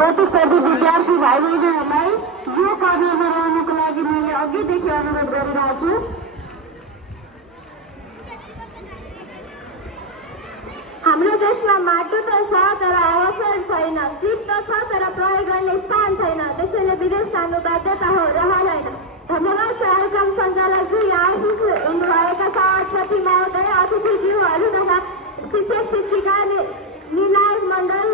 प्रतिस्पर्धी विद्यार्थी भाइ बहिनीहरूलाई यो कार्य गराउनको लागि मैले अघिदेखि अनुरोध गरिरहेको छु। हाम्रो देशमा माटो त छ तर अवसर छैन, सिप त छ तर प्रयोग गर्ने स्थान छैन, त्यसैले विदेश जानु बाध्यता हो रहँदैन। धन्यवाद कार्यक्रम सञ्चालकज्यू, यहाँ उपस्थित हुनुभएका सभापति महोदय, अतिथिज्यूहरू तथा शिक्षक शिक्षिका, निर्णायक मण्डल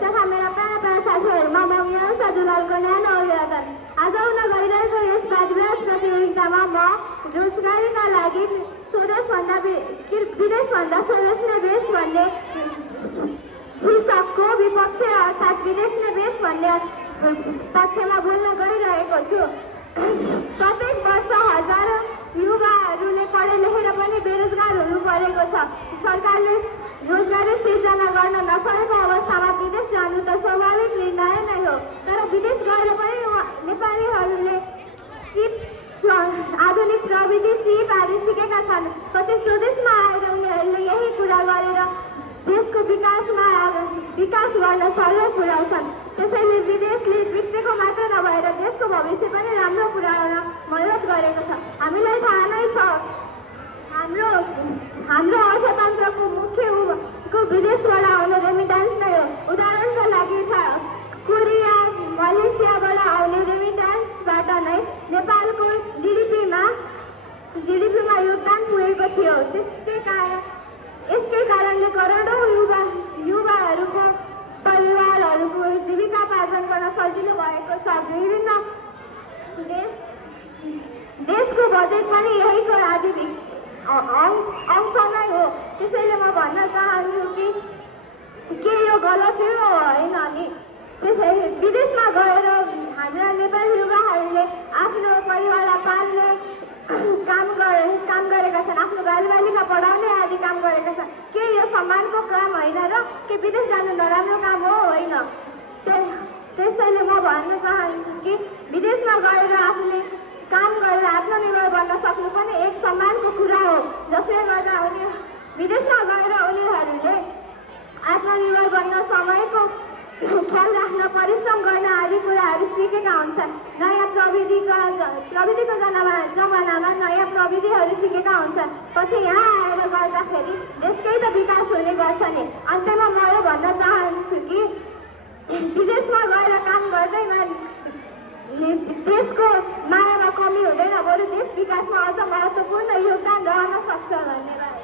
तथा मेरा प्यारा साथीहरूमा म यहाँ दुलालको न्यानो अभिवादन। आज हुन गइरहेको यस वादविवाद प्रतियोगितामा म रोजगारीका लागि विदेशभन्दा स्वदेश नै बेस भन्ने शीर्षकको विपक्ष अर्थात् विदेश नै बेस भन्ने पक्षमा बोल्न गइरहेको छु। प्रत्येक वर्ष हजारौं युवाहरूले पढे लेखेर पनि बेरोजगार हुनु परेको छ। सरकारले रोजगारी सिर्जना गर्न नसकेको अवस्थामा विदेश जानु त स्वाभाविक निर्णय नै हो, तर विदेश गएर पनि नेपालीहरूले आधुनिक प्रविधि सिप आदि सिकेका छन्। पछि स्वदेशमा आएर उनीहरूले यही कुरा गरेर देशको विकास गर्न सल्लाह पुर्याउँछन्। त्यसैले विदेशले बितेको मात्र नभएर देशको भविष्य पनि राम्रो पुर्याउन मद्दत गरेको छ। हामीलाई थाहा नै छ हाम्रो अर्थतन्त्रको मुख्य विदेशबाट आउने रेमिट्यान्स नै हो। उदाहरणका लागि कोरिया, मलेसियाबाट आउने रेमिट्यान्सबाट नै नेपालको जिडिपीमा योगदान पुगेको थियो। यसकै कारणले करोडौं युवाहरूको परिवारहरूको जीविकापार्जन गर्न सजिलो भएको छ। विभिन्न देशको बजेट पनि यहीको अंश नै हो। त्यसैले म भन्न चाहन्छु कि के यो गलत हो होइन नि। त्यसैले विदेशमा गएर हाम्रा नेपाली युवाहरूले आफ्नो परिवारलाई पाल्ने काम गरेका छन्, आफ्नो बालबालिका पढाउने आदि काम गरेका छन्। के यो सम्मानको काम होइन र के विदेश जानु नराम्रो काम हो? होइन। त्यसैले म भन्न चाहन्छु कि विदेशमा गएर आफूले काम गरेर आत्मनिर्भर बन्न सक्नु पनि एक सम्मानको कुरा हो, जसले गर्दा विदेशमा गएर उनीहरूले आत्मनिर्भर बन्न समयको ख्याल राख्न, परिश्रम गर्न आदि कुराहरू सिकेका हुन्छन्। नयाँ प्रविधिको जमानामा नयाँ प्रविधिहरू सिकेका हुन्छन्। पछि यहाँ आएर गर्दाखेरि देशकै त विकास हुने गर्छ नि। अन्त्यमा म यो भन्न चाहन्छु कि विदेशमा गएर काम गर्दैमा देशको मायामा कमी हुँदैन, बरु देश विकासमा अझ महत्त्वपूर्ण योगदान रहन सक्छ। धन्यवाद।